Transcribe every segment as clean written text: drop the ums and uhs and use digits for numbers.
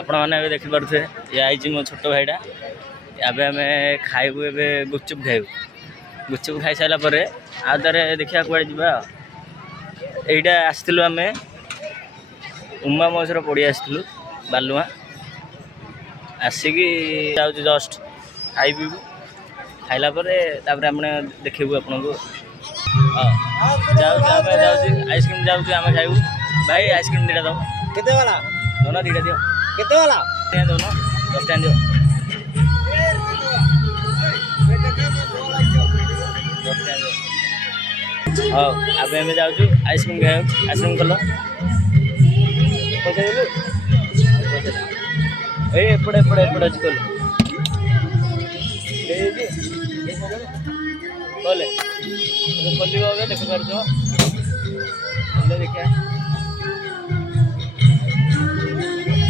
आपण मैंने देखिपे ये आई मो छोट भाईटा एवं आम खाइबू ए गुपचुप खाइबू गुपचुप खाई सारापर आरे देखा कड़े जा यहीटा आसलु आम उमा महेश्वर पड़ी आसलु बालुआ आसिकी जस्ट खाइबू खाइलापर देखू आपन को आइसक्रीम जाऊँ आम खाइबू भाई आइसक्रीम दीटा दो केते वाला दोनों दीटा दियो केते वाला दोनों 10 टाइम दियो 10 टाइम हाँ अब आम जाऊँ आइसक्रीम खाइबू आइसक्रीम कल पैसा देलु ଏପଟେ ଏପଟେ ଏପଟେ ଅଛି କଲେ କଲେ ଖୋଲିବ ଏବେ ଦେଖିପାରୁଛ ହେଲେ ଦେଖିବା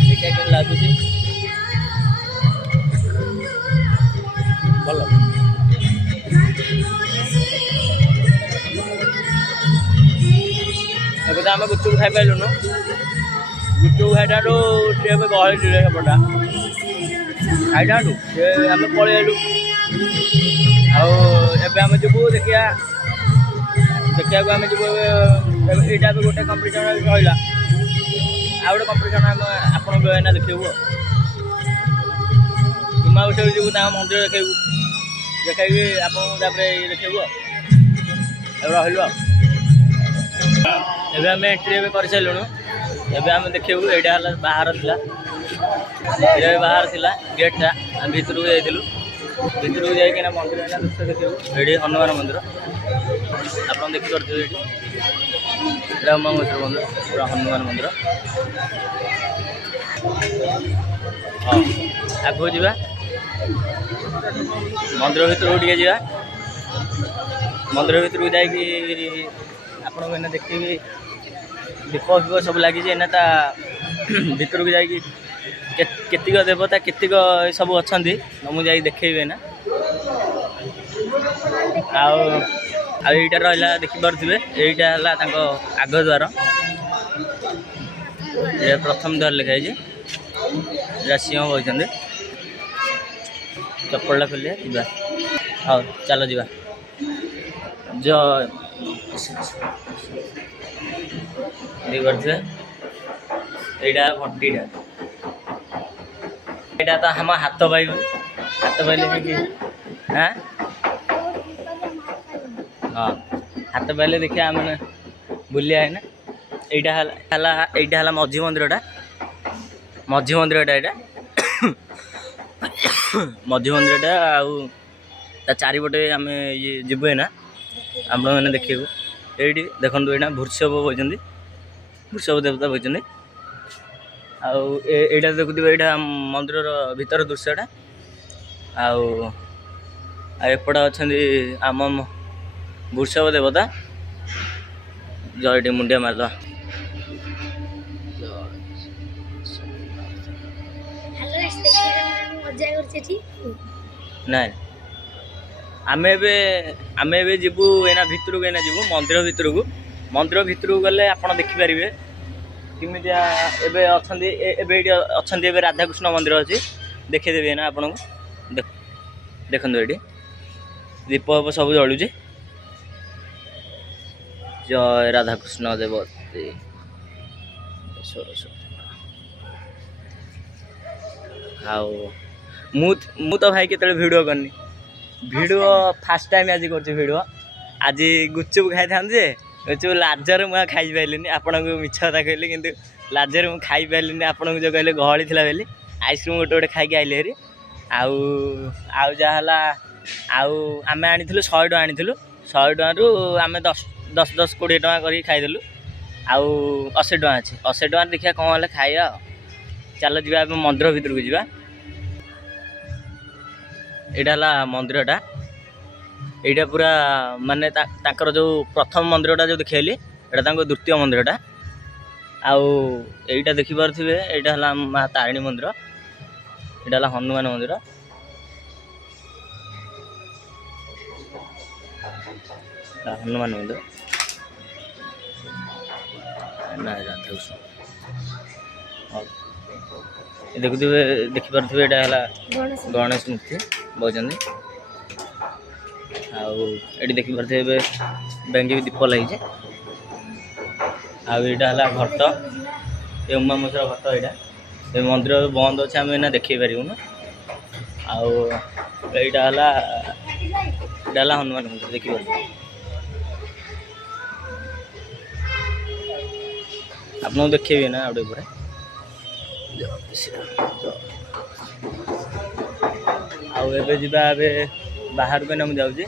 ଦେଖିବା କେମିତି ଲାଗୁଛି ଭଲ ଏବେ ତ ଆମେ ଗୁପଚୁପ ଖାଇପାରିଲୁନୁ ଗୁପଚୁପ ଖାଇଟାଠୁ ସେ ଏବେ ଗହଳି ଥିଲେ ସେପଟା ଖାଇଥାନ୍ତୁ ସେ ଆମେ ପଳେଇ ଆଇଲୁ ଆଉ ଏବେ ଆମେ ଯିବୁ ଦେଖିବାକୁ ଆମେ ଯିବୁ ଏବେ ଏଇଟା ଏବେ ଗୋଟେ କମ୍ପିଟିସନ୍ ରହିଲା ଆଉ ଗୋଟେ କମ୍ପିଟିସନ୍ ଆମେ ଆପଣଙ୍କୁ ଏଇନା ଦେଖେଇବୁ କୁମା ଉଠେଇକୁ ଯିବୁ ତାଙ୍କ ମନ୍ଦିର ଦେଖେଇକି ଆପଣଙ୍କୁ ତାପରେ ଦେଖେଇବୁ ଆଉ ରହିଲୁ ଆଉ ଏବେ ଆମେ ଏଣ୍ଟ୍ରି ଏବେ କରିସାରିଲୁଣୁ ଏବେ ଆମେ ଦେଖେଇବୁ ଏଇଟା ହେଲା ବାହାର ଥିଲା ଏଇଟା ବାହାର ଥିଲା ଗେଟ୍ଟା ଆମେ ଭିତରକୁ ଯାଇଥିଲୁ ଭିତରକୁ ଯାଇକିନା ମନ୍ଦିର ହେଲା ଦୃଶ୍ୟ ଦେଖେଇବୁ ଏଇଠି ହନୁମାନ ମନ୍ଦିର ଆପଣ ଦେଖିପାରୁଥିବେ ଏଇଠି ଏଇଟା ଉମାମହେଶ୍ୱର ମନ୍ଦିର ପୁରା ହନୁମାନ ମନ୍ଦିର ହଁ ଆଗକୁ ଯିବା ମନ୍ଦିର ଭିତରକୁ ଟିକେ ଯିବା ମନ୍ଦିର ଭିତରକୁ ଯାଇକି ଆପଣଙ୍କୁ ଏଇନା ଦେଖିବି ଦୀପ ଫିପ ସବୁ ଲାଗିଛି ଏଇନା ତା ଭିତରକୁ ଯାଇକି କେତିକ ଦେବତା କେତିକ ସବୁ ଅଛନ୍ତି ମୁଁ ଯାଇ ଦେଖେଇବି ନା ଆଉ ଏଇଟା ରହିଲା ଦେଖିପାରୁଥିବେ ଏଇଟା ହେଲା ତାଙ୍କ ଆଗ ଦ୍ୱାର ଏଇଟା ପ୍ରଥମ ଦ୍ୱାର ଲେଖା ହେଇଛି ଏଇଟା ସିଂହ ବସିଛନ୍ତି ଚପଲଟା ଖୋଲିବା ଯିବା ହଉ ଚାଲ ଯିବା ଦେଖିପାରୁଥିବେ ଏଇଟା ଘଣ୍ଟିଟା ଏଇଟା ତ ଆମ ହାତ ପାଇଲେ କି ହଁ ହାତ ପାଇଲେ ଦେଖିବା ଆମେ ବୁଲିବା ନା ଏଇଟା ହେଲା ମଝି ମନ୍ଦିରଟା ଏଇଟା ମଝି ମନ୍ଦିରଟା ଆଉ ତା ଚାରିପଟେ ଆମେ ଇଏ ଯିବୁ ଏଇନା ଆପଣମାନେ ଦେଖିବୁ ଏଇଠି ଦେଖନ୍ତୁ ଏଇନା ଭୃଷଭ ବଇଛନ୍ତି ଭୃଷଭ ଦେବତା ବଇଛନ୍ତି ଆଉ ଏଇଟା ଦେଖୁଥିବେ ଏଇଟା ମନ୍ଦିରର ଭିତର ଦୃଶ୍ୟଟା ଆଉ ଏପଟେ ଅଛନ୍ତି ଆମ ଭୃଷଭ ଦେବତା ଜୟଟି ମୁଣ୍ଡିଆ ମାରିଦବା ନାଇଁ ଆମେ ଏବେ ଯିବୁ ଏଇନା ଭିତରକୁ ଯିବୁ ମନ୍ଦିର ଭିତରକୁ ଗଲେ ଆପଣ ଦେଖିପାରିବେ କେମିତିଆ ଏବେ ଅଛନ୍ତି ଏଇଠି ଅଛନ୍ତି ଏବେ ରାଧାକୃଷ୍ଣ ମନ୍ଦିର ଅଛି ଦେଖେଇଦେବି ଏଇନା ଆପଣଙ୍କୁ ଦେଖନ୍ତୁ ଏଇଠି ଦୀପ ସବୁ ଜଳୁଛି ଜୟ ରାଧାକୃଷ୍ଣ ଦେବତୀ ଆଉ ମୁଁ ତ ଭାଇ କେତେବେଳେ ଭିଡ଼ିଓ କରିନି ଭିଡ଼ିଓ ଫାର୍ଷ୍ଟ ଟାଇମ୍ ଆଜି କରୁଛି ଭିଡ଼ିଓ ଆଜି ଗୁପଚୁପ ଖାଇଥାନ୍ତି ଯେ ଗୁପଚୁପ ଲାଜରେ ମୁଁ ଖାଇପାରିଲିନି ଆପଣଙ୍କୁ ମିଛ କଥା କହିଲି କିନ୍ତୁ ଲାଜରେ ମୁଁ ଖାଇପାରିଲିନି ଆପଣଙ୍କୁ ଯେଉଁ କହିଲେ ଗହଳି ଥିଲା ବୋଲି ଆଇସ୍କ୍ରିମ୍ ଗୋଟେ ଖାଇକି ଆଇଲି ହେରି ଆଉ ଯାହା ହେଲା ଆଉ ଆମେ ଆଣିଥିଲୁ 100 ଟଙ୍କା ଆଣିଥିଲୁ 100 ଟଙ୍କାରୁ ଆମେ 10-20 ଟଙ୍କା କରିକି ଖାଇଦେଲୁ ଆଉ 80 ଟଙ୍କା ଅଛି 80 ଟଙ୍କାରେ ଦେଖିବା କ'ଣ ହେଲେ ଖାଇବା ଆଉ ଚାଲ ଯିବା ଏବେ ମନ୍ଦିର ଭିତରକୁ ଯିବା ଏଇଟା ହେଲା ମନ୍ଦିରଟା ଏଇଟା ପୁରା ମାନେ ତାଙ୍କର ଯେଉଁ ପ୍ରଥମ ମନ୍ଦିରଟା ଯେଉଁ ଦେଖେଇଲି ଏଇଟା ତାଙ୍କ ଦ୍ୱିତୀୟ ମନ୍ଦିରଟା ଆଉ ଏଇଟା ଦେଖିପାରୁଥିବେ ଏଇଟା ହେଲା ମା ତାରିଣୀ ମନ୍ଦିର ଏଇଟା ହେଲା ହନୁମାନ ମନ୍ଦିର ନାଇଁ ରାଧାକୃଷ୍ଣ ହଉ ଦେଖିପାରୁଥିବେ ଏଇଟା ହେଲା ଗଣେଶ ମୂର୍ତ୍ତି ବସିଛନ୍ତି ଆଉ ଏଠି ଦେଖିପାରୁଥିବେ ଏବେ ବେଙ୍ଗୀ ବି ଦୀପ ଲାଗିଛି ଆଉ ଏଇଟା ହେଲା ଘଟ ଏ ଉମାମହେଶ୍ୱର ଘଟ ଏଇଟା ଏ ମନ୍ଦିର ବନ୍ଦ ଅଛି ଆମେ ଏଇନା ଦେଖେଇ ପାରିବୁନି ଆଉ ଏଇଟା ହେଲା ହନୁମାନ ମନ୍ଦିର ଦେଖିପାରୁଥିବେ ଆପଣଙ୍କୁ ଦେଖେଇବି ନା ଆଉ ଟିକେ ପରେ ଆଉ ଏବେ ଯିବା ଏବେ ବାହାରକୁ ଏଇନା ମୁଁ ଯାଉଛି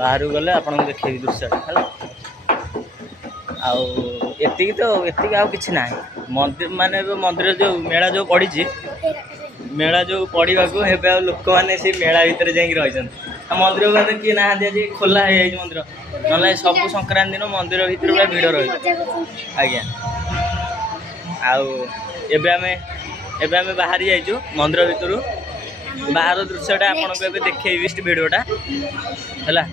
ବାହାରକୁ ଗଲେ ଆପଣଙ୍କୁ ଦେଖେଇବି ଦୃଶ୍ୟଟା ହେଲା ଆଉ ଏତିକି ଆଉ କିଛି ନାହିଁ। ମନ୍ଦିର ମାନେ ଏବେ ମନ୍ଦିର ଯେଉଁ ମେଳା ଯେଉଁ ପଡ଼ିଛି, ମେଳା ଯେଉଁ ପଡ଼ିବାକୁ ଏବେ ଆଉ ଲୋକମାନେ ସେଇ ମେଳା ଭିତରେ ଯାଇକି ରହିଛନ୍ତି। ଆଉ ମନ୍ଦିର ମାନେ କିଏ ନାହାନ୍ତି, ଆଜି ଖୋଲା ହେଇଯାଇଛି ମନ୍ଦିର, ନହେଲେ ସବୁ ସଂକ୍ରାନ୍ତି ଦିନ ମନ୍ଦିର ଭିତରେ ପୁରା ଭିଡ଼ ରହିବ। ଆଜ୍ଞା। ଆଉ ଏବେ ଆମେ ବାହାରି ଯାଇଛୁ ମନ୍ଦିର ଭିତରୁ। ବାହାର ଦୃଶ୍ୟଟା ଆପଣଙ୍କୁ ଏବେ ଦେଖେଇବି ଭିଡ଼ିଓଟା ହେଲା।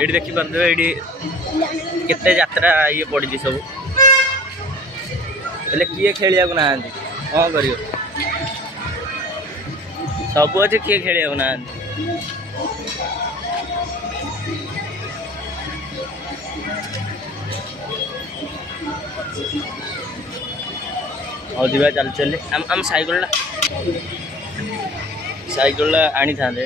ଏଇଠି ଦେଖିପାରୁଥିବେ, ଏଇଠି କେତେ ଯାତ୍ରା ଇଏ ପଡ଼ିଛି ସବୁ, ହେଲେ କିଏ ଖେଳିବାକୁ ନାହାନ୍ତି, କ'ଣ କରିବ? ସବୁ ଅଛି, କିଏ ଖେଳିବାକୁ ନାହାନ୍ତି। ହଉ ଯିବା ଚାଲି ଚାଲି। ଆମ ସାଇକେଲଟା ଆଣିଥାନ୍ତେ।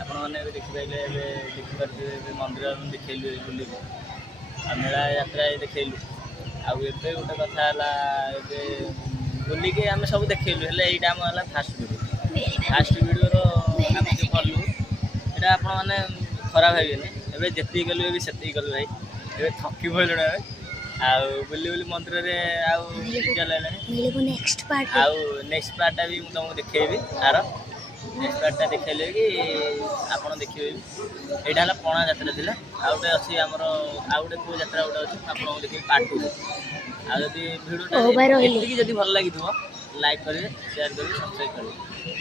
ଆପଣମାନେ ଏବେ ଦେଖିପାରିଲେ, ଏବେ ଦେଖିପାରୁଥିବେ ଏବେ ମନ୍ଦିର ଦେଖେଇଲୁ ବୁଲିବୁ, ଆଉ ମେଳା ଯାତ୍ରା ଦେଖେଇଲୁ। ଆଉ ଏବେ ଗୋଟେ କଥା ହେଲା, ଏବେ ବୁଲିକି ଆମେ ସବୁ ଦେଖେଇଲୁ, ହେଲେ ଏଇଟା ଆମ ହେଲା ଫାଷ୍ଟ ଭିଡ଼ିଓର ଆମେ ଯେଉଁ କଲୁ ସେଇଟା ଆପଣମାନେ ଖରାପ ଭାବିବେନି। ଏବେ ଯେତିକି କଲୁ ଏବେ ସେତିକି କଲୁ ଭାଇ, ଏବେ ଥକି ପଡ଼ିଲୁଣି ଆମେ। ଆଉ ବୁଲି ମନ୍ଦିରରେ ଆଉ ହେଲାଣି। ଆଉ ନେକ୍ସଟ ପାର୍ଟଟା ବି ମୁଁ ତୁମକୁ ଦେଖେଇବି। ନେକ୍ସଟ ପାର୍ଟଟା ଦେଖେଇଲେ କି ଆପଣ ଦେଖିବେ। ଏଇଟା ହେଲା ପଣା ଯାତ୍ରା ଥିଲା, ଆଉ ଗୋଟେ ଅଛି ଆମର, ଆଉ ଗୋଟେ କେଉଁ ଯାତ୍ରା ଗୋଟେ ଅଛି, ଆପଣଙ୍କୁ ଦେଖିବି ପାର୍ଟ 2। ଆଉ ଯଦି ଭିଡ଼ିଓଟା ଏତିକି ଯଦି ଭଲ ଲାଗିଥିବ, ଲାଇକ୍ କରିବେ, ସେୟାର କରିବେ, ସବସ୍କ୍ରାଇବ୍ କରିବେ।